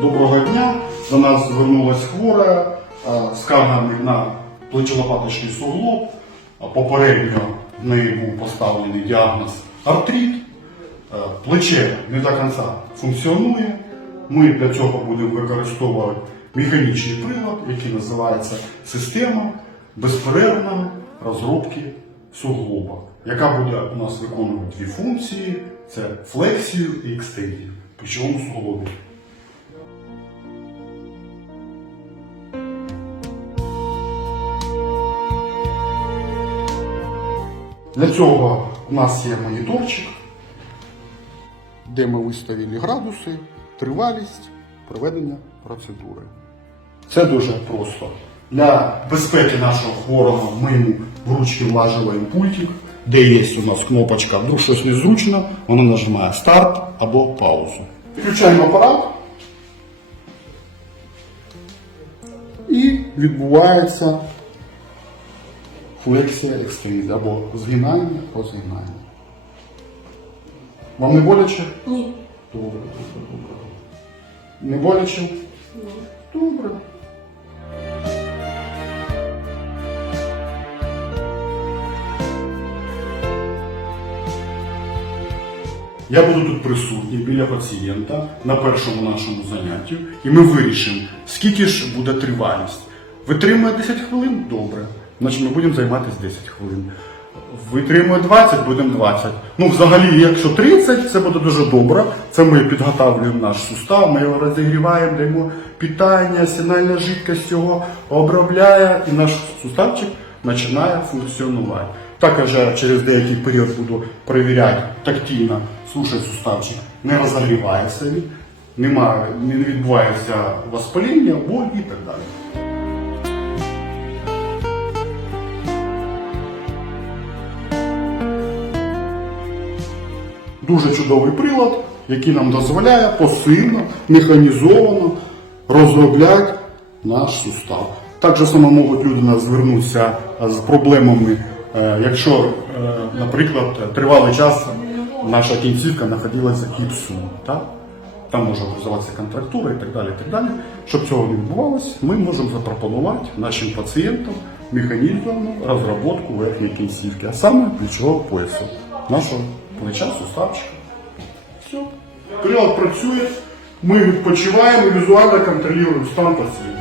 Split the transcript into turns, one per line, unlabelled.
Доброго дня. До нас звернулась хвора а, скаргами на плечелопаточний суглоб. Попередньо в неї був поставлений діагноз артрит. Плече не до кінця функціонує. Ми для цього будемо використовувати механічний прилад, який називається система безперервної розробки суглоба, яка буде у нас виконувати дві функції: це флексію і екстензію в суглобі. Для цього у нас є моніторчик, де ми виставили градуси, тривалість проведення процедури. Це дуже просто. Для безпеки нашого хворого ми йому в ручки влажуємо пультик, де є у нас кнопочка, вдруг щось незручно, вона нажимає старт або паузу. Включаємо апарат і відбувається флексія екстензія або згинання, розгинання. Вам не боляче?
Ні.
Добре, добре, добре. Не боляче?
Ні.
Добре. Я буду тут присутній біля пацієнта на першому нашому занятті, і ми вирішимо, скільки ж буде тривалість. Витримує 10 хвилин? Добре. Значить ми будемо займатися 10 хвилин. Витримує 20, будемо 20. Ну, взагалі, якщо 30, це буде дуже добре. Це ми підготовлюємо наш сустав, ми його розігріваємо, даємо питання, синальна жидкость його обробляє, і наш суставчик починає функціонувати. Також я через деякий період буду перевіряти тактильно, слушай суставчик, не розігрівається він, немає, не відбувається воспаління, боль і так далі. Дуже чудовий прилад, який нам дозволяє посильно, механізовано розробляти наш сустав. Так само можуть люди нас звернутися з проблемами, е, якщо, е, наприклад, тривалий час наша кінцівка знаходилася. Так? Там може образуватися контрактура і так далі. І так далі. Щоб цього не відбувалося, ми можемо запропонувати нашим пацієнтам механізовану розробку верхньої кінцівки, а саме плечового поясу, нашого плеча, суставчика. Все. Прилад працює, ми відпочиваємо і візуально контролюємо стан пацієнта.